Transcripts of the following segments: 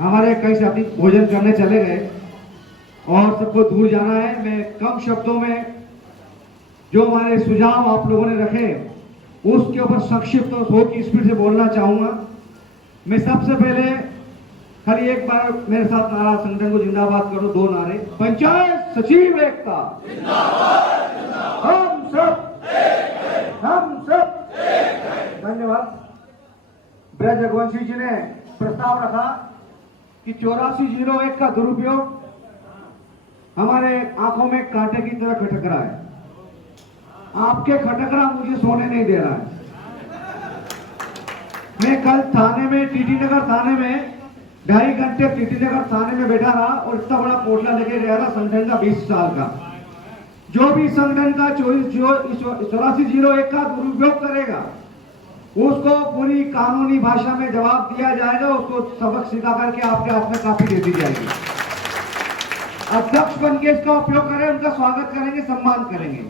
हमारे कई साथी भोजन करने चले गए और सबको दूर जाना है। मैं कम शब्दों में जो हमारे सुझाव आप लोगों ने रखे उसके ऊपर संक्षिप्त और 100 की स्पीड से बोलना चाहूंगा। मैं सबसे पहले खाली एक बार मेरे साथ नारा संगठन को जिंदाबाद करो, 2 नारे। पंचायत सचिव एकता हम सब धन्यवाद। ब्रज रघुवंशी जी ने प्रस्ताव रखा कि 8401 का दुरुपयोग हमारे आंखों में कांटे की तरह खटक रहा है। आपके खटकरा मुझे सोने नहीं दे रहा है। मैं कल थाने में, टीटी नगर थाने में 2.5 घंटे टीटी नगर थाने में बैठा रहा और इतना बड़ा पोटला लेके गया था संगठन का 20 साल का। जो भी संगठन का 8401 का दुरुपयोग करेगा उसको पूरी कानूनी भाषा में जवाब दिया जाएगा। उसको सबक सिखा करके आपके हाथ में काफी दे दी जाएगी। अध्यक्ष बन के इसका उपयोग करें, उनका स्वागत करेंगे, सम्मान करेंगे।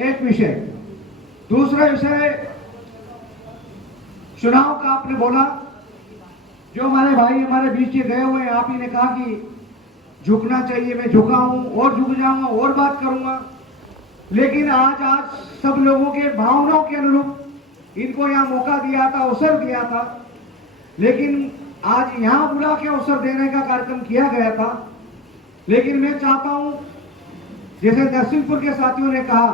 एक विषय। दूसरा विषय, चुनाव का आपने बोला। जो हमारे भाई हमारे बीच के गए हुए हैं, आप ही ने कहा कि झुकना चाहिए। मैं झुका हूं और झुक जाऊंगा और बात करूंगा, लेकिन आज सब लोगों के भावनाओं के अनुरूप इनको यहाँ मौका दिया था, अवसर दिया था, लेकिन आज यहाँ बुला के अवसर देने का कार्यक्रम किया गया था। लेकिन मैं चाहता हूं, जैसे नरसिंहपुर के साथियों ने कहा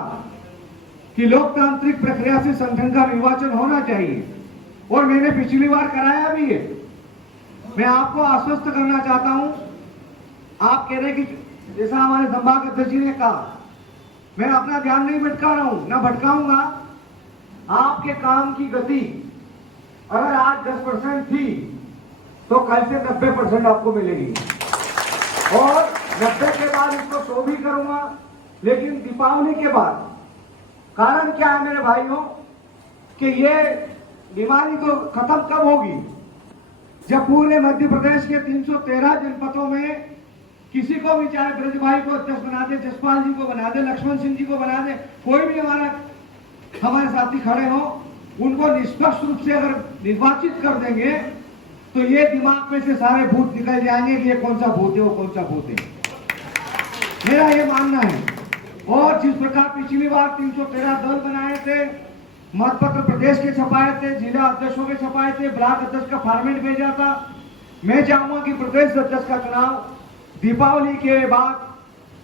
कि लोकतांत्रिक प्रक्रिया से संगठन का निर्वाचन होना चाहिए और मैंने पिछली बार कराया भी है। मैं आपको आश्वस्त करना चाहता हूं। आप कह रहे कि जैसा हमारे संभाग अध्यक्ष जी ने कहा, मैं अपना ध्यान नहीं भटका रहा हूं, ना भटकाऊंगा। आपके काम की गति अगर आज 10% थी तो कल से 90% आपको मिलेगी और 90 के बाद इसको 100 भी करूंगा। लेकिन दीपावली के बाद कारण क्या है मेरे भाइयों कि ये बीमारी तो खत्म कब होगी? जब पूरे मध्य प्रदेश के 313 जनपदों में किसी को भी, चाहे ब्रज भाई को अध्यक्ष बना दे, जसपाल जी को बना दे, लक्ष्मण सिंह जी को बना दे, कोई भी हमारे साथी खड़े हो, उनको निष्पक्ष रूप से अगर निर्वाचित कर देंगे तो ये दिमाग में से सारे भूत निकल जाएंगे कि ये कौन सा भूत है, वो कौन सा भूत है। मेरा ये मानना है। और जिस प्रकार पिछली बार 313 दल बनाए थे, मतपत्र प्रदेश के छपाए थे, जिला अध्यक्षों के छपाए थे, ब्लॉक अध्यक्ष का फॉर्मेट भेजा था, मैं चाहूंगा कि प्रदेश अध्यक्ष का चुनाव दीपावली के बाद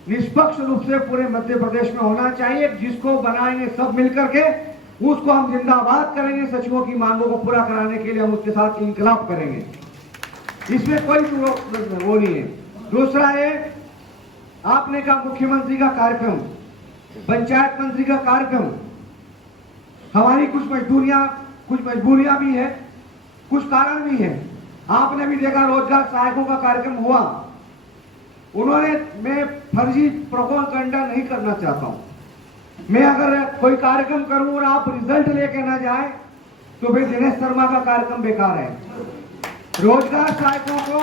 निष्पक्ष रूप से पूरे मध्य प्रदेश में होना चाहिए। जिसको बनाएंगे सब मिलकर के, उसको हम जिंदाबाद करेंगे। सचिवों की मांगों को पूरा कराने के लिए हम उसके साथ इंकलाब करेंगे, इसमें कोई वो नहीं है। दूसरा है, आपने कहा मुख्यमंत्री का कार्यक्रम, पंचायत मंत्री का कार्यक्रम। हमारी कुछ मजबूरियां भी है, कुछ कारण भी है। आपने भी देखा रोजगार सहायकों का कार्यक्रम हुआ। उन्होंने, मैं फर्जी प्रोपेगेंडा नहीं करना चाहता हूं। मैं अगर कोई कार्यक्रम करूं और आप रिजल्ट लेके ना जाए तो फिर दिनेश शर्मा का कार्यक्रम बेकार है। रोजगार सहायकों को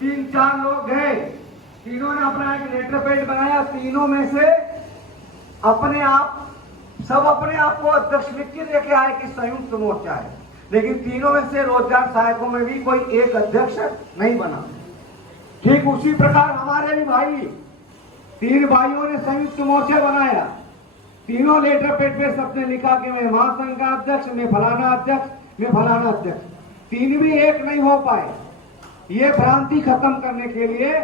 3-4 लोग गए, तीनों ने अपना एक लेटर पैड बनाया। तीनों में से अपने आप को अध्यक्ष लिख के लेके आए कि संयुक्त मोर्चा है, लेकिन तीनों में से रोजगार सहायकों में भी कोई एक अध्यक्ष नहीं बना। ठीक उसी प्रकार हमारे भी भाई, 3 भाइयों ने संयुक्त मोर्चा बनाया। तीनों लेटर पैड पे सबने लिखा कि मैं महासंघ का अध्यक्ष, मैं फलाना अध्यक्ष, मैं फलाना अध्यक्ष। 3 भी एक नहीं हो पाए। ये भ्रांति खत्म करने के लिए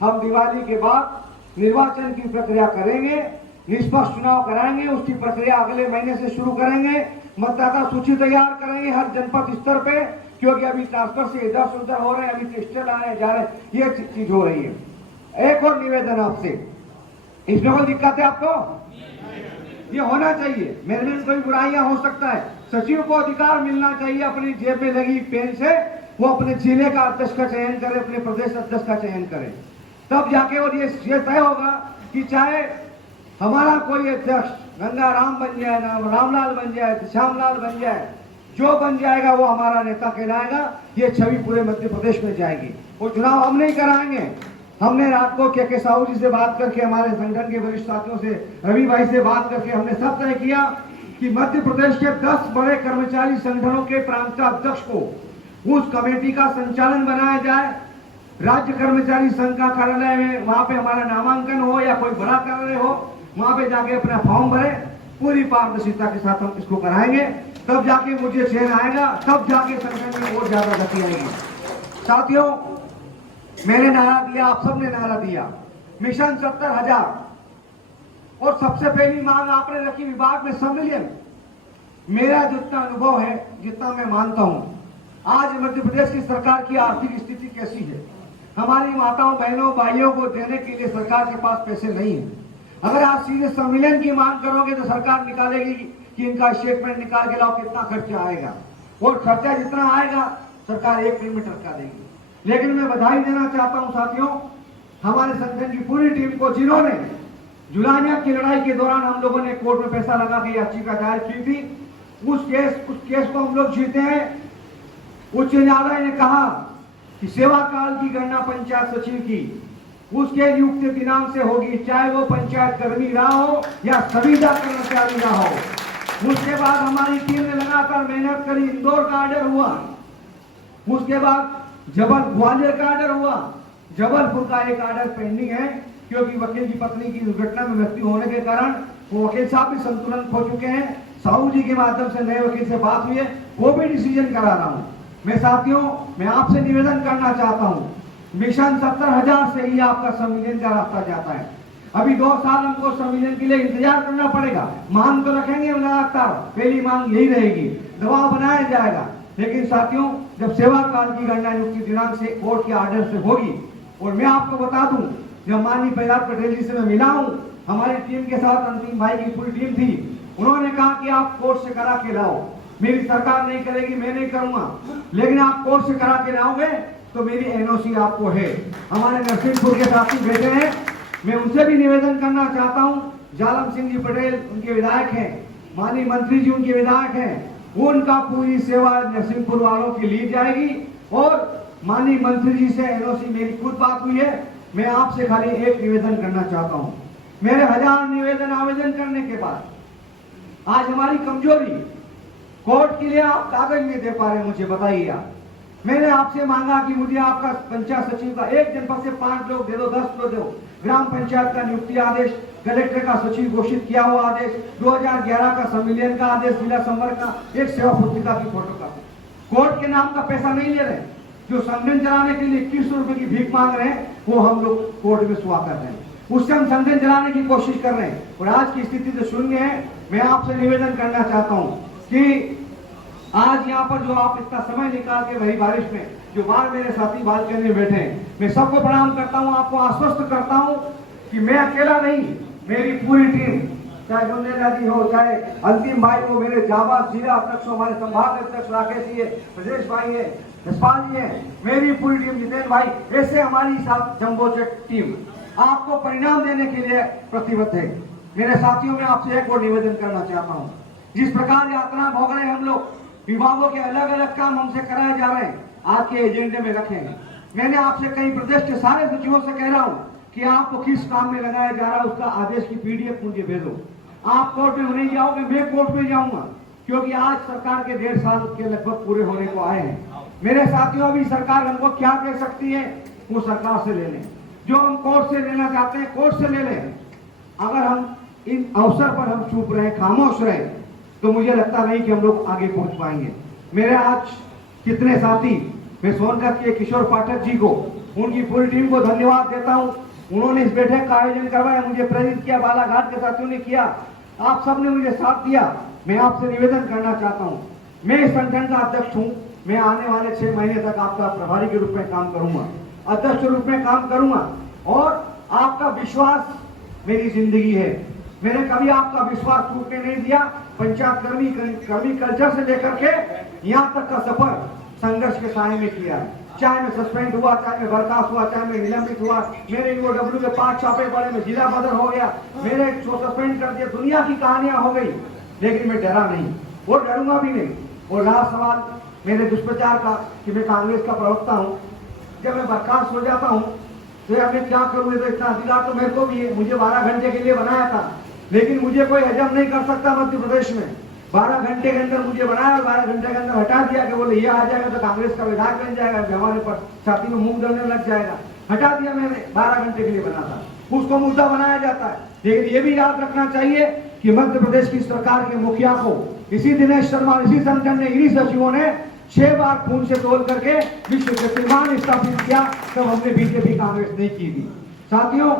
हम दिवाली के बाद निर्वाचन की प्रक्रिया करेंगे, निष्पक्ष चुनाव कराएंगे। उसकी प्रक्रिया अगले महीने से शुरू करेंगे। मतदाता सूची तैयार करेंगे हर जनपद स्तर पे, क्योंकि अभी ट्रांसफर से इधर से उधर हो रहे हैं, अभी टेस्टर आने जा रहे हैं, ये चीज हो रही है। एक और निवेदन आपसे, इसमें कोई दिक्कत है आपको? ये होना चाहिए। मेरे में कोई बुराइयां हो सकता है, सचिव को अधिकार मिलना चाहिए अपनी जेब में लगी पेन से वो अपने जिले का अध्यक्ष का चयन करे, अपने प्रदेश अध्यक्ष का चयन करे, तब जाके और ये तय होगा कि चाहे हमारा कोई अध्यक्ष गंगा राम बन जाए, रामलाल बन जाए, श्यामलाल बन जाए, जो बन जाएगा वो हमारा नेता कहलाएगा। ये छवि पूरे मध्य प्रदेश में जाएगी। वो चुनाव हम नहीं कराएंगे। हमने रात को के साहू जी से बात करके, हमारे संगठन के वरिष्ठ साथियों से, रवि भाई से बात करके हमने सब तय किया कि मध्य प्रदेश के 10 बड़े कर्मचारी संगठनों के प्रांत अध्यक्ष को उस कमेटी का संचालन बनाया जाए। राज्य कर्मचारी संघ का कार्यालय में वहां पे हमारा नामांकन हो या कोई बड़ा कार्यालय हो, वहां पे जाके अपना फॉर्म भरे, पूरी पारदर्शिता के साथ हम इसको कराएंगे, तब जाके मुझे चैन आएगा, तब जाके संगठन में और ज्यादा गति आएगी। साथियों, मैंने नारा दिया, आप सबने नारा दिया, मिशन 70,000, और सबसे पहली मांग आपने रखी विभाग में सम्मिलन। मेरा जितना अनुभव है, जितना मैं मानता हूं, आज मध्य प्रदेश की सरकार की आर्थिक स्थिति कैसी है, हमारी माताओं बहनों भाइयों को देने के लिए सरकार के पास पैसे नहीं है। अगर आप सीधे सम्मेलन की मांग करोगे तो सरकार निकालेगी कि इनका स्टेटमेंट निकाल के लाओ, कितना खर्चा आएगा, और खर्चा जितना आएगा सरकार 1 मिनट में टरका देगी। लेकिन मैं बधाई देना चाहता हूं साथियों, हमारे संगठन की पूरी टीम को, जिन्होंने जुलानिया की लड़ाई के दौरान हम लोगों ने कोर्ट में पैसा लगा के याचिका दायर की थी, उस केस को हम लोग जीते हैं। उच्च न्यायालय ने कहा कि सेवा काल की गणना पंचायत सचिव की उसके नियुक्ति दिनांक से होगी, चाहे वो पंचायत कर्मी रहा हो या संविदा कर्मचारी रहा हो। उसके बाद हमारी टीम ने लगातार मेहनत करी, इंदौर का ऑर्डर हुआ, उसके बाद ग्वालियर का ऑर्डर हुआ, जबलपुर का एक ऑर्डर पेंडिंग है, क्योंकि वकील की पत्नी की दुर्घटना में मृत्यु होने के कारण वो वकील साहब भी संतुलन खो चुके हैं। साहू जी के माध्यम से नए वकील से बात हुई है, वो भी डिसीजन करा रहा हूं। मैं साथियों, मैं आपसे निवेदन करना चाहता हूं, मिशन 70,000 से ही आपका संविलियन का रास्ता जाता है। अभी 2 साल हमको संविलियन के लिए इंतजार करना पड़ेगा। मांग तो रखेंगे लगातार, पहली मांग यही रहेगी, दबाव बनाया जाएगा। लेकिन साथियों, जब सेवा काल की गणना नियुक्ति दिनांक से कोर्ट के ऑर्डर से होगी, और मैं आपको बता दूं, जब माननीय प्रहलाद पटेल जी से मैं मिला हूं, हमारी टीम के साथ अंतिम भाई की पूरी टीम थी, उन्होंने कहा कि आप कोर्ट से करा के लाओ। मेरी सरकार नहीं करेगी, मैं नहीं करूंगा, लेकिन आप कोर्ट से करा के लाओगे तो मेरी एनओसी आपको है। हमारे नरसिंहपुर के साथी बैठे हैं, मैं उनसे भी निवेदन करना चाहता हूं, जालम सिंह जी पटेल उनके विधायक हैं, माननीय मंत्री जी उनके विधायक हैं, उनका पूरी सेवा नरसिंहपुर वालों की ली जाएगी। और माननीय मंत्री जी से एनओसी मेरी खुद बात हुई है। मैं आपसे खाली एक निवेदन करना चाहता हूं, मेरे 1000 निवेदन आवेदन करने के बाद आज हमारी कमजोरी, कोर्ट के लिए आप कागज नहीं दे पा रहे, मुझे बताइए आप। मैंने आपसे मांगा कि मुझे आपका पंचायत सचिव का एक जनपद से 5 लोग दे दो, 10 लोग दो, ग्राम पंचायत का नियुक्ति आदेश, कलेक्टर का सचिव घोषित किया हुआ आदेश, 2011 का संविलियन का आदेश, जिला संवर्ग का, एक सेवा पुस्तिका की फोटोकॉपी। कोर्ट के नाम का पैसा नहीं ले रहे, जो संगठन चलाने के लिए 2100 रुपए की भीख मांग रहे हैं, वो हम लोग कोर्ट में सुहा कर रहे हैं, उससे हम संगठन चलाने की कोशिश कर रहे हैं। और आज की स्थिति तो शून्य है। मैं आपसे निवेदन करना चाहता हूं कि आज यहाँ पर जो आप इतना समय निकाल के भरी बारिश में जो बाहर मेरे साथी बालकनी में बैठे हैं, मैं सबको प्रणाम करता हूँ, आपको आश्वस्त करता हूँ कि मैं अकेला नहीं, मेरी पूरी टीम, चाहे गुंडेला जी हो, चाहे अंतिम भाई हो, मेरे जाबाज जिला अध्यक्ष हो, हमारे संभाग अध्यक्ष राकेश जी है, प्रदेश भाई है, यशपाल जी है, मेरी पूरी टीम, जितेंद्र भाई, ऐसे हमारी साथ जम्बो जेट टीम आपको परिणाम देने के लिए प्रतिबद्ध है। मेरे साथियों, में आपसे एक और निवेदन करना चाहता हूँ, जिस प्रकार यात्रा भोग रहे हम लोग, विभागों के अलग अलग काम हमसे कराए जा रहे हैं, आज के एजेंडे में रखेंगे। मैंने आपसे कई प्रदेश के सारे सचिवों से कह रहा हूं कि आपको किस काम में लगाया जा रहा है, उसका आदेश की पीडीएफ मुझे भेजो। आप कोर्ट में नहीं जाओगे, मैं कोर्ट में जाऊंगा, क्योंकि आज सरकार के 1.5 साल के लगभग पूरे होने को आए हैं। मेरे साथियों, अभी सरकार हमको क्या दे सकती है, वो सरकार से ले लें। जो हम कोर्ट से लेना चाहते हैं, कोर्ट से ले लें। अगर हम इन अवसर पर हम चुप रहे, खामोश रहे, तो मुझे लगता नहीं कि हम लोग आगे पहुंच पाएंगे। मेरे आज कितने साथी, मैं सोनभद्र के किशोर पाठक जी को, उनकी पूरी टीम को धन्यवाद देता हूं। उन्होंने इस बैठक का आयोजन करवाया, मुझे प्रेरित किया, बालाघाट के साथियों ने किया, आप सबने मुझे साथ दिया। मैं आपसे निवेदन करना चाहता हूं, मैं इस संगठन का अध्यक्ष हूं, मैं आने वाले 6 महीने तक आपका प्रभारी के रूप में काम करूंगा, अध्यक्ष के रूप में काम करूंगा, और आपका विश्वास मेरी जिंदगी है। मैंने कभी आपका विश्वास टूटने नहीं दिया। पंचायत कर्मी कल्चर से लेकर के यहाँ तक का सफर संघर्ष के साय में किया है। चाहे मैं सस्पेंड हुआ, चाहे मैं बर्खास्त हुआ, चाहे मैं निलंबित हुआ, मेरे ईओडब्ल्यू के 5 छापे पड़े, मैं जिला बदर हो गया, मेरे सस्पेंड कर दिया, दुनिया की कहानियां हो गई, लेकिन मैं डरा नहीं और डरूंगा भी नहीं। और रहा सवाल मेरे दुष्प्रचार का कि मैं कांग्रेस का प्रवक्ता हूँ, जब मैं बर्खास्त हो जाता हूँ तो यार मैं क्या करूँ, तो इतना अधिकार तो मेरे को भी है, मुझे 12 घंटे के लिए बनाया था, लेकिन मुझे कोई हजम नहीं कर सकता मध्य प्रदेश में। 12 घंटे के अंदर मुझे बनाया और 12 घंटे के अंदर हटा दिया कि बोले ये आ जाएगा तो कांग्रेस का विधायक बन जाएगा, हमारे पर छाती में मूंग डलने लग जाएगा। हटा दिया मैंने, 12 घंटे के लिए बना था, उसको मुद्दा बनाया जाता है। लेकिन ये भी याद रखना चाहिए कि मध्य प्रदेश की सरकार के मुखिया को इसी दिनेश शर्मा, इसी संगठन ने, इन्हीं सचिवों ने 6 बार खून से तोल करके विश्व कीर्तिमान स्थापित किया, तब हमने बीजेपी कांग्रेस नहीं की थी। साथियों,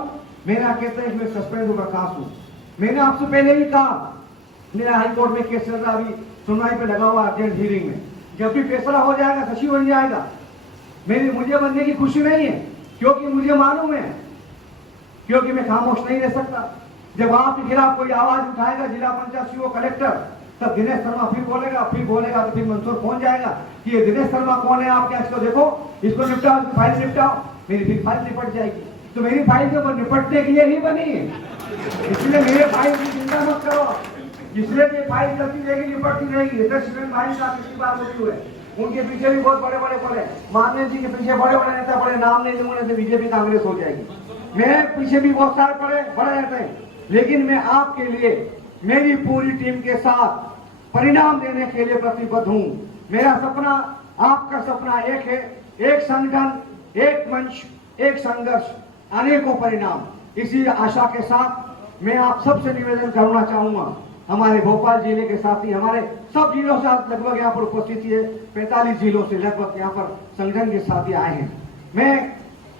मेरा कहते हैं कि मैं सस्पेंड हूं, बर्खास्त हूं। मैंने आपसे पहले ही कहा, मेरा हाई कोर्ट में केस चल रहा, अभी सुनवाई पे लगा हुआ अर्जेंट हियरिंग में, जब भी फैसला हो जाएगा सचिव बन जाएगा। मुझे बनने की खुशी नहीं है, क्योंकि मुझे मालूम है, क्योंकि मैं खामोश नहीं रह सकता। जब आपके खिलाफ कोई आवाज उठाएगा जिला पंचायत सीओ, कलेक्टर, तब दिनेश शर्मा फिर बोलेगा तो फिर मंसूर पहुंच जाएगा कि ये दिनेश शर्मा कौन है, आप क्या इसको देखो, इसको निपटाओ, इसकी फाइल निपटाओ, मेरी फिर फाइल निपट जाएगी। तो मेरी फाइल जो निपटने के लिए ही बनी है, इसलिए मेरे फाइल की चिंता मत करो, इसलिए ये फाइल चलती रहेगी, निपटती रहेगी। शिवेन भाई का पिछली बार मृत्यु है, उनके पीछे भी बहुत बड़े बड़े पड़े, माननीय जी के पीछे बड़े बड़े नेता पड़े, नाम नहीं लूंगा तो बीजेपी कांग्रेस हो जाएगी। मेरे पीछे भी बहुत सारे बड़े नेता हैं, लेकिन मैं आपके लिए मेरी पूरी टीम के साथ परिणाम देने के लिए प्रतिबद्ध हूं। मेरा सपना, आपका सपना एक है, एक संगठन, एक मंच, एक संघर्ष, अनेकों परिणाम। इसी आशा के साथ मैं आप सबसे निवेदन करना चाहूंगा, हमारे भोपाल जिले के साथी, हमारे सब जिलों से लगभग यहाँ पर उपस्थित है, 45 जिलों से लगभग यहाँ पर संगठन के साथी आए हैं। मैं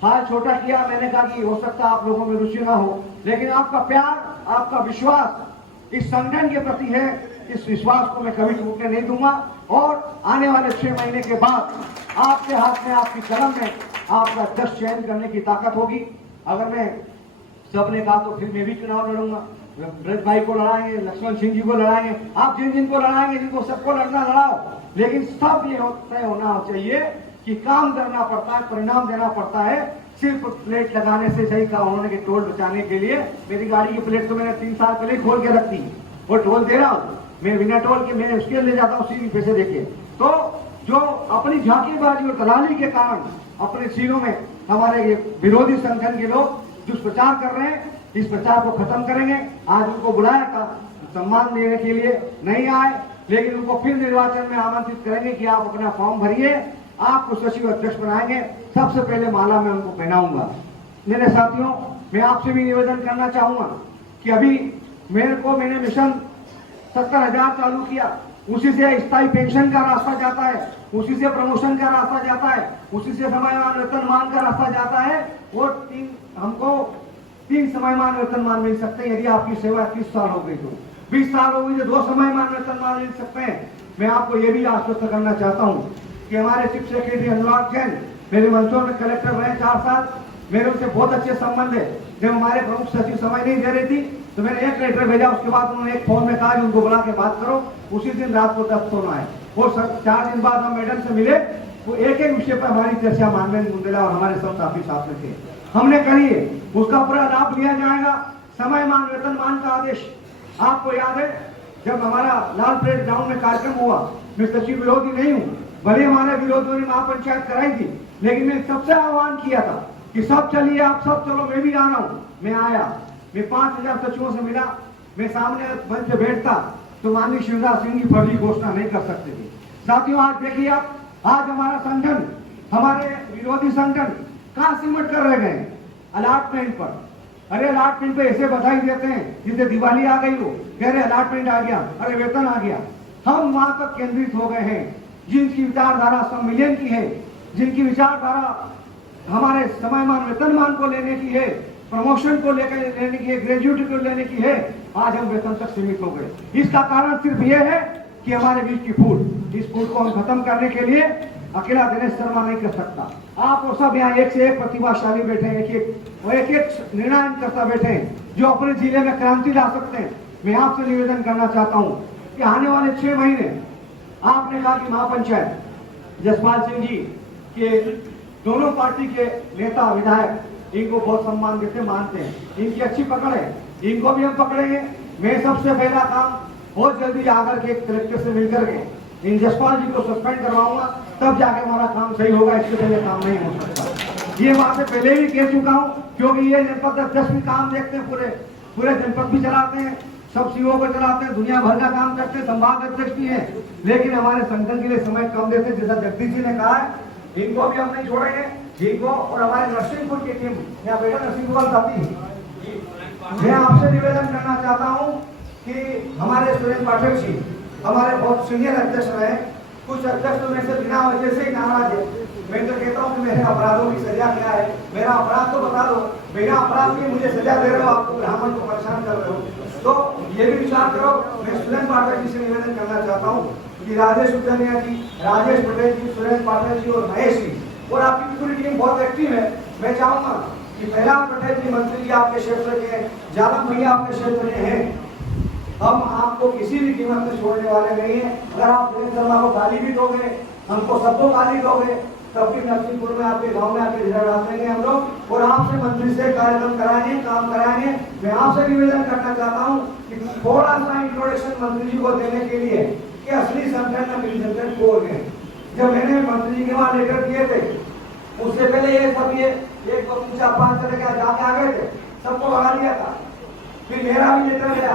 हाल छोटा किया, मैंने कहा कि हो सकता है आप लोगों में रुचि ना हो, लेकिन आपका प्यार, आपका विश्वास इस संगठन के प्रति है, इस विश्वास को मैं कभी टूटने नहीं दूंगा। और आने वाले 6 महीने के बाद आपके हाथ में, आपकी कलम में आपका दस चयन करने की ताकत होगी। अगर मैं सबने कहा तो फिर मैं भी चुनाव लड़ूंगा, ब्रज भाई को लड़ाएंगे, लक्ष्मण सिंह जी को लड़ाएंगे, आप जिनको लड़ाएंगे, जिनको सबको लड़ना लड़ाओ, लेकिन सब ये तय होना चाहिए कि काम करना पड़ता है, परिणाम देना पड़ता है। सिर्फ प्लेट लगाने से सही कहा उन्होंने कि टोल बचाने के लिए, मेरी गाड़ी की प्लेट तो मैंने 3 साल पहले खोल के रख दी और टोल दे रहा हूँ मैं, बिना टोल के मैं उसके ले जाता हूँ सीधी पैसे देके। तो जो अपनी झांकीबाजी और दलाली के कारण अपने सीनों में हमारे ये विरोधी संगठन के लोग दुष्प्रचार कर रहे हैं, इस प्रचार को खत्म करेंगे। आज उनको बुलाया था सम्मान देने के लिए, नहीं आए, लेकिन उनको फिर निर्वाचन में आमंत्रित करेंगे कि आप अपना फॉर्म भरिए, आपको सचिव अध्यक्ष बनाएंगे, सबसे पहले माला में उनको पहनाऊंगा। मेरे साथियों, मैं आपसे भी निवेदन करना चाहूंगा कि अभी मैंने मिशन 70,000 चालू किया, उसी से स्थायी पेंशन का रास्ता जाता है, उसी से प्रमोशन का रास्ता जाता है, उसी से समयमान वेतनमान का रास्ता जाता है। और हमको 3 समयमान वेतनमान मिल सकते हैं यदि आपकी सेवा 30 साल हो गई तो, 20 साल हो गई तो 2 समयमान वेतनमान मिल सकते हैं। मैं आपको ये भी आश्वस्त करना चाहता हूँ कि हमारे चीफ सेक्रेटरी अनुराग जैन मेरे मंदसौर में कलेक्टर रहे 4 साल, मेरे उनसे बहुत अच्छे संबंध है। जब हमारे प्रमुख सचिव समय नहीं दे रही थी तो मैंने एक लेटर भेजा, उसके बाद उन्होंने एक फोन में कहा कि उनको बुला के बात करो, उसी दिन रात को 10 फोन आए। और 4 दिन बाद हम मैडम से मिले, वो एक विषय पर हमारी चर्चा मानवेंद्र मुंडेला और हमारे सब साथी साथ में थे, हमने करी है, उसका पूरा लाभ लिया जाएगा। समयमान वेतनमान का आदेश आपको याद है, जब हमारा लाल परेड ग्राउंड में कार्यक्रम हुआ, मैं सचिव विरोधी नहीं हूँ, भले हमारे विरोधियों ने महापंचायत कराई थी, लेकिन मैंने सबसे आह्वान किया था कि सब चलिए, आप सब चलो, मैं भी जाना हूँ। मैं आया, मैं 5000 सचिवों से मिला, मैं सामने मंच पे बैठता तो माननीय शिवराज सिंह जी फर्जी घोषणा नहीं कर सकते थे। साथियों, आज देखिए आप, आज हमारा संगठन, हमारे विरोधी संगठन कहाँ सिमट कर रह गए, अलॉटमेंट पर। अरे अलॉटमेंट पे ऐसे बधाई देते हैं जिसे दिवाली आ गई हो, कह रहे अलॉटमेंट आ गया, अरे वेतन आ गया। हम वहां तक केंद्रित हो गए हैं जिनकी विचारधारा सम्मिलन की है, जिनकी विचारधारा हमारे समयमान वेतनमान को लेने की है, प्रमोशन को लेकर लेने की है, ग्रेजुएटी को लेने की है, आज हम वेतन तक सीमित हो गए। इसका कारण सिर्फ ये है कि हमारे बीच की फूट, इस फूट को हम खत्म करने के लिए अकेला दिनेश शर्मा नहीं कर सकता। आप वो सब यहाँ एक से एक प्रतिभाशाली बैठे हैं, एक एक निर्णयकर्ता बैठे हैं जो अपने जिले में क्रांति ला सकते हैं। मैं आपसे निवेदन करना चाहता हूँ कि आने वाले 6 महीने, आपने कहा कि महापंचायत जसपाल सिंह जी के दोनों पार्टी के नेता विधायक इनको बहुत सम्मान देते, मानते हैं, इनकी अच्छी पकड़ है, इनको भी हम पकड़ेंगे। मैं सबसे पहला काम बहुत जल्दी आकर के कलेक्टर से मिलकर के इन जसपाल जी को सस्पेंड करवाऊंगा, तब जाके हमारा काम सही होगा, इससे पहले काम नहीं हो सकता। ये बात से पहले भी कह चुका हूँ, क्योंकि ये जनपद अध्यक्ष भी काम देखते हैं, पूरे जनपद भी चलाते हैं, सब सीओ को चलाते हैं, दुनिया भर का काम करते हैं, संभाग अध्यक्ष भी है, लेकिन हमारे संगठन के लिए समय कम देते। जैसा जगदीश जी ने कहा है, इनको भी हम नहीं छोड़ेंगे, इनको और हमारे नरसिंहपुर की टीम यहाँ बेटा नरसिंहपुर साथी, मैं आपसे निवेदन करना चाहता हूँ कि हमारे सुरेश पाठक जी हमारे बहुत सीनियर अध्यक्ष रहे, कुछ अध्यक्ष में से बिना वजह से ही नाराज है। मैं तो कहता हूँ कि मेरे अपराधों की सजा क्या है, मेरा अपराध तो बता दो, बिना अपराध की मुझे सजा दे रहे हो, आपको ब्राह्मण को परेशान कर रहे हो, तो ये भी विचार करो। मैं सुरेश पाठक जी से निवेदन करना चाहता हूँ कि राजेश उद्यानिया जी, राजेश पटेल जी, सुरेश पाठक जी और महेश जी और आपकी पूरी टीम बहुत एक्टिव है। मैं चाहूंगा कि प्रहलाद पटेल जी मंत्री जी आपके क्षेत्र के, जालम भैया आपके क्षेत्र के हैं, हम आपको किसी भी कीमत में छोड़ने वाले नहीं है। अगर आप दिनेश शर्मा को गाली भी दोगे, हमको सबको गाली दोगे, तब भी नरसिंहपुर में आपके गांव में आके झगड़ा डालेंगे हम लोग और आपसे मंत्री से कार्यक्रम कराएंगे, काम कराएंगे। मैं आपसे निवेदन करना चाहता हूँ कि थोड़ा सा इंट्रोडक्शन मंत्री जी को देने के लिए कि असली संगठन में मिली संगठन खोल गए। जब मैंने मंत्री जी के वहां लेटर किए थे, उससे पहले ये सब ये 1 2 3 4 5 तरह के जाके आ गए थे, सबको भगा दिया था। फिर मेरा भी लेटर गया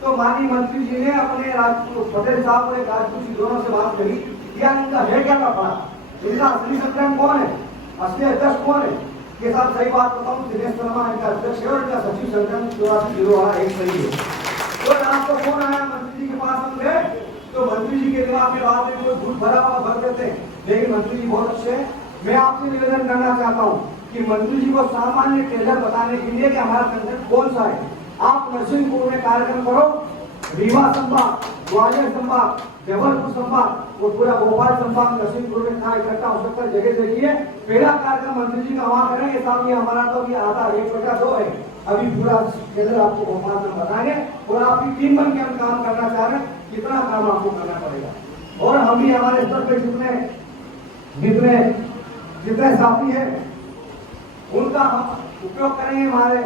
तो माननीय मंत्री जी ने अपने राजपूत पटेल साहब और राजपूत जी दोनों से बात करी, या इनका है क्या पड़ा, इनका असली संगठन कौन है, असली अध्यक्ष कौन है। ये साहब सही बात बताऊं, दिनेश शर्मा इनका अध्यक्ष है और इनका सचिव संगठन 84 सही है। तो आपको फोन आया मंत्री जी के पास, हम गए तो मंत्री जी के दिमाग में बाद में कोई भूल भरा हुआ भर देते हैं, लेकिन मंत्री जी बहुत अच्छे हैं। मैं आपसे निवेदन करना चाहता हूँ कि मंत्री जी को सामान्य टेलर बताने के लिए कि हमारा संगठन कौन सा है, आप नरसिंहपुर में कार्यक्रम करो, रीवा संभाग, ग्वालियर संभाग, जबलपुर संभाग और पूरा भोपाल संभाग नरसिंहपुर में कहाँ इकट्ठा हो सकता है, जगह देखिए। पहला कार्यक्रम मंत्री जी का वहाँ करेंगे, साहब ये हमारा तो ये आधा 1/2 है, अभी पूरा केंद्र आपको भोपाल में बताएंगे और आपकी टीम बन के हम काम करना चाह रहे हैं, कितना काम आपको करना पड़ेगा। और हम भी हमारे स्तर पर जितने साथी हैं उनका हम उपयोग करेंगे, हमारे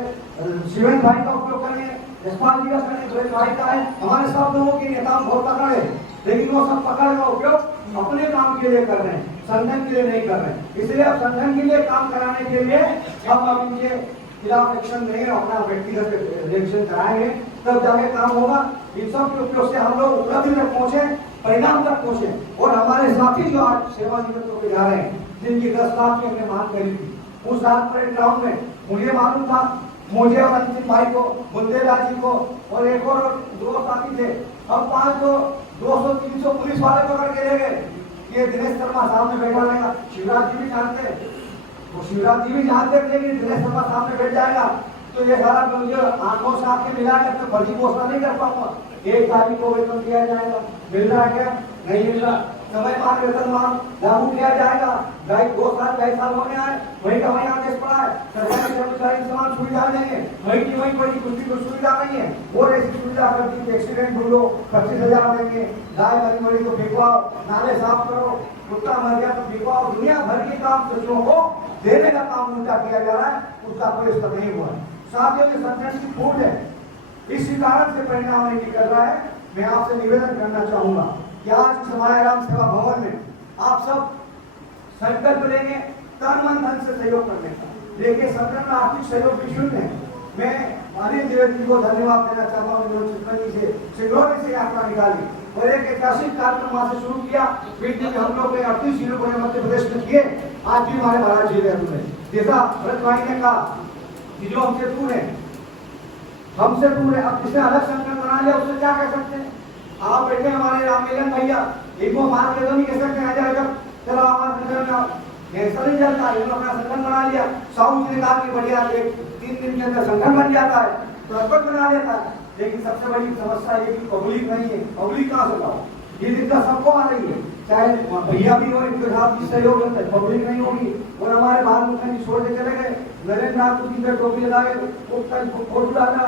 शिवेन भाई का उपयोग करेंगे, यशपाल जी का करेंगे, सुरेश भाई का है, हमारे सब लोगों के नेता बहुत तकड़ है, लेकिन वो सब पकड़ का उपयोग अपने काम के लिए कर रहे हैं, संगठन के लिए नहीं कर रहे हैं। इसलिए अब संगठन के लिए काम कराने के लिए हम अब इनके खिलाफ एक्शन नहीं, अपना व्यक्तिगत रिएक्शन कराएंगे, तब जाके काम होगा। इन सब के उपयोग से हम लोग उपलब्धि तक पहुंचे, परिणाम तक पहुंचे और हमारे साथी जो आज सेवा निवृत्तों पे जा रहे हैं, जिनकी 10 लाख की हमने मांग करी थी, उस रात परेड ग्राउंड में मुझे मालूम था, मुझे और अंतिम भाई को, बुंदेलाल जी को और एक और 2 साथी थे, हम 500 200 300 पुलिस वाले पकड़ के ले गए। ये दिनेश शर्मा सामने बैठा रहेगा, शिवराज जी भी जानते हैं, वो शिवराज जी भी जानते थे कि दिनेश शर्मा सामने बैठ जाएगा तो ये सारा मुझे आंखों से आंखें मिला कर तो फर्जी घोषणा नहीं कर पाऊंगा। 1 तारीख को वेतन दिया जाएगा, मिल रहा है क्या, नहीं मिल रहा, समय मान वेतन मान लागू किया जाएगा। 2 साल होने आए, वही का वही आदेश पड़ा है, सरकारी कर्मचारी समान सुविधा देंगे, वही की वही पड़ी, कुछ भी कोई सुविधा नहीं है। और ऐसी सुविधा करती है, एक्सीडेंट ढूंढो 25,000 देंगे, गाय मरी मरी तो फेंकवाओ, नाले साफ करो, कुत्ता मर गया तो फेंकवाओ, दुनिया भर के काम सचिवों को देने का काम उल्टा किया जा रहा है, उसका कोई स्तर नहीं हुआ है। साथियों के संगठन की फूट है, इसी कारण से परिणाम नहीं निकल रहा है। मैं आपसे निवेदन करना चाहूंगा कि आज समायाराम सेवा भवन में आप सब संकल्प लेंगे तन मन धन से सहयोग करने का। देखिए संगठन में आर्थिक सहयोग भी शून्य है। मैं अनिल द्विवेदी जी को धन्यवाद देना चाहता हूँ, जो चित्रनी से सिंगरौली से यात्रा निकाली और एक ऐतिहासिक कार्यक्रम वहां से शुरू किया। फिर हम लोग ने 38 जिलों को मध्य प्रदेश में किए, आज भी हमारे महाराज जी ने जैसा भरत भाई ने कहा कि जो हमसे दूर है, अब जिसने अलग संगठन बना लिया उससे क्या कह सकते हैं। आप बैठे हमारे राममिलन भैया, इनको मार के तो नहीं कह सकते आ जाएगा चलो हमारा संगठन में ऐसा नहीं चलता, इन्होंने अपना संगठन बना लिया। साहू जी ने कहा कि बढ़िया 3 दिन के अंदर संगठन बन जाता है, प्रकट बना लेता है, लेकिन सबसे बड़ी समस्या ये कि पब्लिक नहीं है। पब्लिक कहाँ से लाओ, ये दिक्कत सबको आ रही है, चाहे भैया भी और इनके साथ भी सहयोग करते हैं, पब्लिक नहीं होगी। और हमारे बाल मुख्यमंत्री छोड़ के चले गए, नरेंद्र नाथ जी पे टोपी लगाए, फोटो डालना,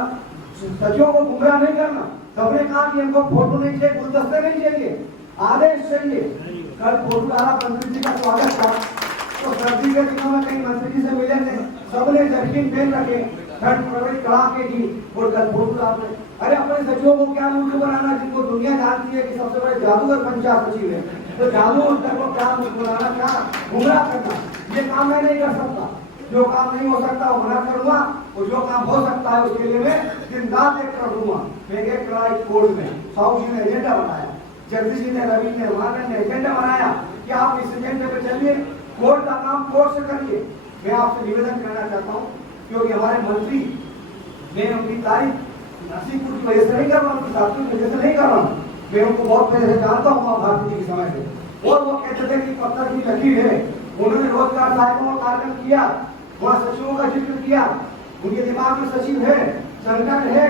सचिवों को गुमराह नहीं करना। सबने कहा कि हमको फोटो नहीं चाहिए, गुलदस्ते नहीं चाहिए, आदेश चाहिए। कल फोटो डाला, मंत्री जी का स्वागत था, तो सर्दी के दिनों में कहीं मंत्री जी से मिले थे, सबने जर्किन पहन रखे, ठंड प्रवेश कड़ाके की, और कल फोटो डालते। अरे अपने सचिवों को क्या मूर्ख बनाना, जिनको दुनिया जानती है कि सबसे बड़े जादूगर पंचायत सचिव है, तो जादूगर को क्या मूर्ख बनाना, क्या गुमराह करना, ये काम मैं नहीं कर सकता। जो काम नहीं हो सकता वो मना करूंगा, और जो काम हो सकता है उसके लिए मैं दिन रात एक कर दूंगा। मैं एक कोर्ट में साहू जी ने एजेंडा बनाया, जगदीश जी ने, रवि ने, महाराज ने एजेंडा बनाया कि आप इस एजेंडे पे चलिए, कोर्ट का काम कोर्ट से करिए। मैं आपसे निवेदन करना चाहता हूँ, क्योंकि हमारे मंत्री, मैं उनकी तारीफ नरसिंहपुर की वजह से नहीं कर रहा हूँ, उनकी साथियों की वजह से नहीं कर रहा हूँ, मैं उनको बहुत पहले से जानता हूँ भारती जी के समय से। और वो कहते थे कि पत्थर की लकीर है, उन्होंने रोजगार साहिबों का कार्यक्रम किया, वहाँ सचिवों का जिक्र किया, उनके दिमाग में सचिव है, संगठन है,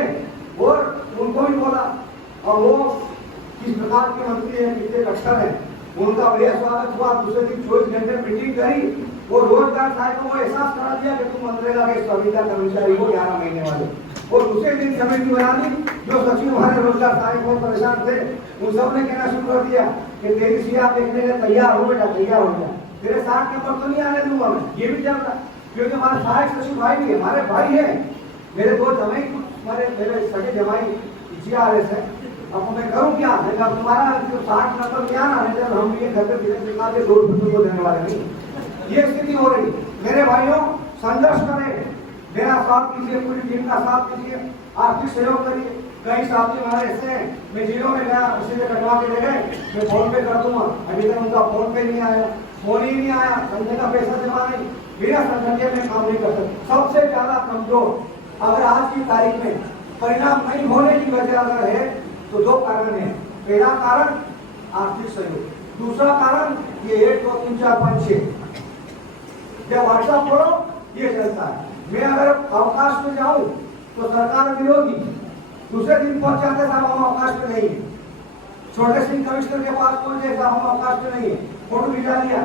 और उनको भी बोला, और वो किस प्रकार के मंत्री हैं, कितने अक्षर हैं, उनका बढ़िया स्वागत हुआ। दूसरे दिन 24 घंटे मीटिंग करी, वो रोजगार साहिबों को एहसास करा दिया कि तुम मनरेगा के संविदा कर्मचारी हो 11 महीने वाले, और दूसरे दिन कमेटी बना दी। जो सचिव हमारे रोजगार साहिब बहुत परेशान थे, उन सब ने कहना शुरू कर दिया कि तेरी सिया देखने के तैयार हो बेटा, तैयार हो जा, तेरे 60 नंबर तो नहीं आने दूंगा मैं। ये भी चल रहा, क्योंकि हमारे सहायक सचिव भाई भी हमारे भाई है, मेरे दो जमाई, हमारे मेरे सगे जमाई GRS है। अब मैं करूँ क्या, मैं कहा तुम्हारा 60 नंबर क्या ना है, जब हम भी घर पे धीरे निकाल के 2 रुपये को देने वाले नहीं। ये स्थिति हो रही। मेरे भाइयों, संघर्ष करें, मेरा साथ कीजिए, पूरी टीम का साथ कीजिए, आर्थिक सहयोग करिए। कई साथी हमारे ऐसे हैं, मैं जिलों में गया, उसी से कटवा के ले गए, मैं फोन पे कर दूंगा, अभी तक उनका फोन पे नहीं आया, फोन ही नहीं आया, संजय का पैसा जमा नहीं, बिना संगठन में काम नहीं कर सकते। सबसे ज्यादा कमजोर अगर आज की तारीख में परिणाम नहीं होने की वजह अगर है तो 2 कारण है। पहला कारण आर्थिक सहयोग, दूसरा कारण ये 1 2 3 4 5 6 जब व्हाट्सएप खोलो ये चलता है। मैं अगर अवकाश में जाऊं तो सरकार विरोधी, दूसरे दिन पहुंच जाते साहब हम अवकाश में नहीं है, छोटे सिंह कमिश्नर के पास पहुंचे साहब हम अवकाश में नहीं है, फोटो खिंचा लिया,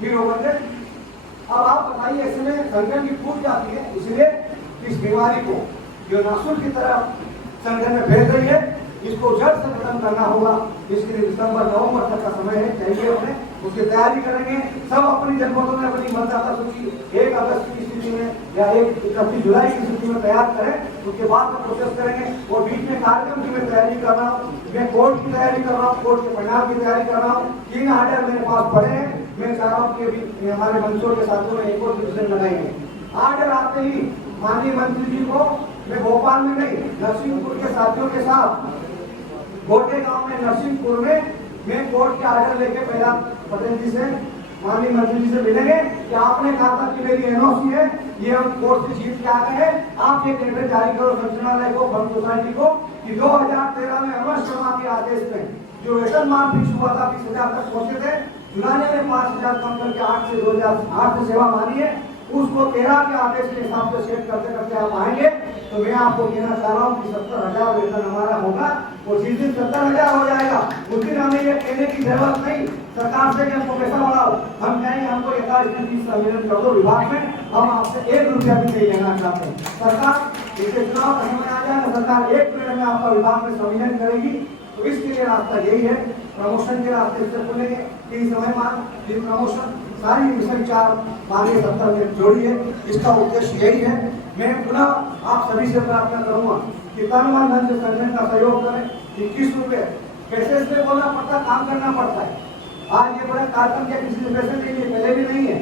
फिर हो गए। अब आप बताइए, ऐसे में संगठन की फूट जाती है। इसलिए इस बीमारी को जो नासुर की तरह संगठन में भेज रही है, इसको जड़ से खत्म करना होगा। इसके लिए दिसंबर नवंबर तक का समय है, चाहिए हमें, उसकी तैयारी करेंगे। सब अपनी जनपदों में अपनी मतदाता सूची 1 अगस्त की स्थिति में या 31 जुलाई की स्थिति में तैयार करें, उसके बाद में प्रोसेस करेंगे। और बीच में कार्यक्रम की मैं तैयारी कर रहा हूँ, मैं कोर्ट की तैयारी कर रहा हूँ, कोर्ट के परिणाम की तैयारी कर रहा हूँ। 3 आर्डर मेरे पास पड़े हैं, मैं चाह रहा हूँ कि हमारे मंत्रियों के साथियों ने एक और डिसीजन लगाएंगे। आर्डर आते ही माननीय मंत्री जी को मैं भोपाल में नहीं, नरसिंहपुर के साथियों के साथ गोटे गांव में, नरसिंहपुर में मैं कोर्ट के आर्डर लेके पहला पटेल जी से, माननीय मंत्री जी से मिलेंगे कि आपने कहा था कि मेरी NOC है, ये हम कोर्ट से जीत के आ गए हैं, आप एक लेटर जारी करो संचालनालय को, फंड सोसाइटी को, कि 2013 में अमर शर्मा के आदेश में जो वेतनमान फिक्स हुआ था 20,000 तक पहुंचे थे, जुलाने में 5,000 कम करके 8 से 2008 से सेवा मानी है, उसको 13 के आदेश के हिसाब से सेट करते करते आप आएंगे। तो मैं आपको कहना चाह रहा हूँ कि 70,000 वेतन हमारा होगा, और जिस दिन 70,000 हो जाएगा उस दिन हमें ये कहने की जरूरत नहीं सरकार से कि हमको पैसा बढ़ाओ, हम कहेंगे हमको 41 सम्मेलन कर दो विभाग में, हम आपसे 1 रुपया भी नहीं लेना चाहते। सरकार इसके चुनाव का समय आ जाएगा, सरकार 1 मिनट में आपका विभाग में सम्मेलन करेगी। तो इसके लिए रास्ता यही है, प्रमोशन के रास्ते से खुलेंगे, 3 समय मान, 3 प्रमोशन, सारी मिशन 4 माननीय 70 में जोड़ी है। इसका उद्देश्य यही है। मैं पुनः आप सभी से प्रार्थना करूंगा कि तन मन धन से संगठन का सहयोग करें। 21 रुपए पैसे से बोलना पड़ता, काम करना पड़ता है। आज ये बड़ा कार्यक्रम क्या किसी से पैसे के लिए पहले भी नहीं है।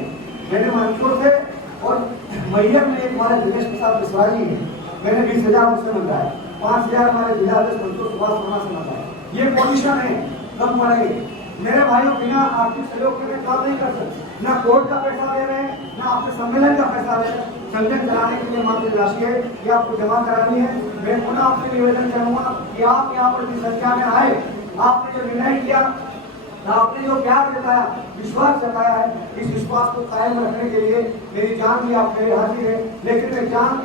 मैंने मंचों से और मैयर में एक हमारे दिनेश प्रसाद बिस्वा जी है, मैंने 20,000 उससे मंगाया, 5,000 हमारे जिलाध्यक्ष संतोष सुभाष शर्मा से मंगाया। ये पोजीशन है, कम पड़ेगी। मेरे भाइयों, बिना आर्थिक सहयोग के काम नहीं कर सकते। ना कोर्ट का पैसा दे रहे हैं, ना आपके सम्मेलन का पैसा दे रहे हैं। संगठन चलाने के लिए मात्र राशि है, ये आपको जमा करानी है। मैं पुनः आपसे निवेदन करूंगा कि आप यहाँ पर संख्या में आए, आपने जो निर्णय किया, आपने जो प्यार जताया, विश्वास जताया है, इस विश्वास को कायम रखने के लिए मेरी जान भी आप मेरे हाजिर है। लेकिन मैं जान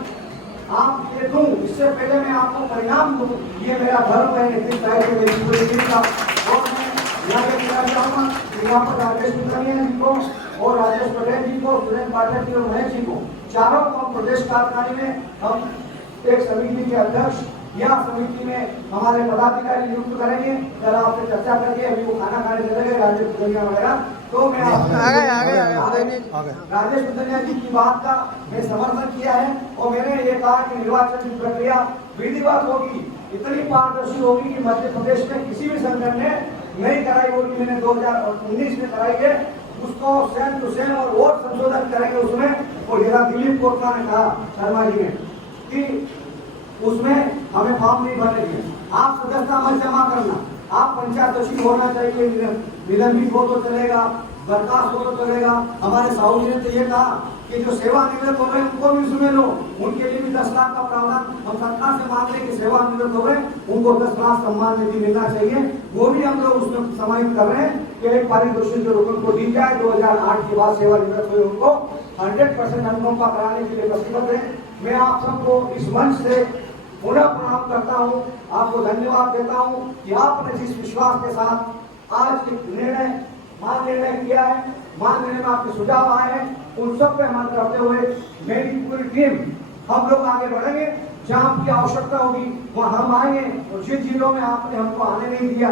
आप ये दूं, इससे पहले मैं आपको परिणाम दूं, ये मेरा धर्म है, निश्चित है मेरी पूरी टीम का। और मैं यहाँ पे कहना चाहूँगा कि यहाँ पर राजेश कुलकर्णी जी को और राजेश पटेल जी को, सुरेंद्र पाठक जी और महेश जी को, चारों को प्रदेश कार्यकारिणी में हम एक समिति के अध्यक्ष या समिति में हमारे पदाधिकारी नियुक्त करेंगे। कल आपसे चर्चा करके अभी वो खाना खाने चले गए राजेश कुलकर्णी वगैरह, तो मैं राजेश कुलकर्णी जी की बात का मैं समर्थन किया है। और मैंने ये कहा कि निर्वाचन की प्रक्रिया विधिवत होगी, इतनी पारदर्शी होगी कि मध्य प्रदेश में किसी भी संगठन ने नहीं कराई होगी। मैंने 2019 में कराई है, उसको सेम टू सेम और वोट संशोधन करेंगे उसमें और जरा दिलीप कोटला ने कहा, शर्मा जी ने, कि उसमें हमें फॉर्म नहीं भरने दिए, आप सदस्यता मत जमा करना, आप पंचायत सचिव होना चाहिए, निलंबित हो तो चलेगा, बर्खास्त हो तो चलेगा। हमारे साहू जी ने तो ये कहा कि जो सेवानिवृत्त हो गए उनको भी उसमें लो, उनके लिए भी 10 लाख का प्रावधान हम सरकार से मांग रहे कि सेवानिवृत्त हो गए उनको 10 लाख सम्मान निधि मिलना चाहिए, वो भी हम लोग उसमें समाहित कर रहे हैं कि एक पारितोषिक जो रुकन को दी जाए, 2008 के बाद सेवानिवृत्त हुए उनको 100% अनुकंपा कराने के लिए प्रतिबद्ध है। मैं आप सबको इस मंच से पुनः प्रणाम करता हूँ, आपको धन्यवाद देता हूँ कि आपने जिस विश्वास के साथ आज एक निर्णय किया है, निर्णय में आपके सुझाव आए हैं, उन सब पे अमल करते हुए मेरी पूरी टीम हम लोग आगे बढ़ेंगे। जहाँ की आवश्यकता होगी वहाँ हम आएंगे, और जिन जिलों में आपने हमको आने नहीं दिया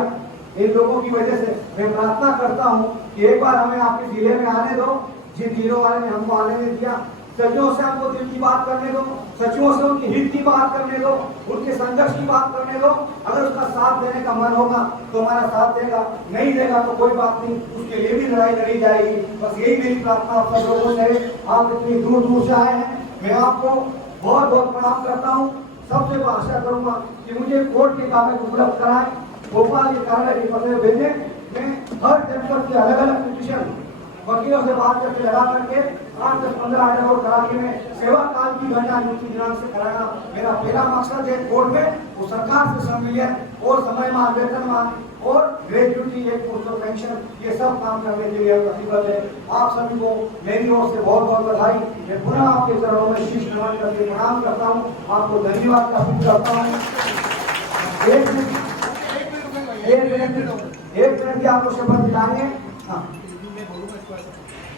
इन लोगों की वजह से, मैं प्रार्थना करता हूँ कि एक बार हमें आपके जिले में आने दो, जिन जिलों वाले ने हमको आने नहीं दिया, सचिवों से हमको दिल की बात करने दो, सचिवों से उनके हित की बात करने दो, उनके संघर्ष की बात करने दो। अगर उसका साथ देने का मन होगा तो हमारा साथ देगा, नहीं देगा तो कोई बात नहीं, उसके लिए भी लड़ाई लड़ी जाएगी। बस यही मेरी प्रार्थना आप सब लोगों से, आप इतनी दूर दूर से आए हैं, मैं आपको बहुत बहुत प्रणाम करता हूँ। सबसे आशा करूंगा कि मुझे कोर्ट के कागज उपलब्ध कराएं, भोपाल के कार्यालय की पत्र भेजें, मैं हर जनपद की अलग अलग पिटीशन वकीलों से बात करके लगा करके 8 से 15 हजार और करा के मैं सेवा काल की गणना नियुक्ति दिनांक से कराना मेरा पहला मकसद है। कोर्ट में वो सरकार से सम्मिलित और समयमान वेतनमान और ग्रेजुटी एक पोस्टल पेंशन, ये सब काम करने के लिए प्रतिबद्ध है। आप सभी को मेरी ओर से बहुत बहुत बधाई। मैं पुनः आपके चरणों में शीश नमन करके प्रणाम करता हूँ, आपको धन्यवाद ज्ञापित करता हूँ। एक मिनट की आपको शपथ दिलाएंगे। हाँ।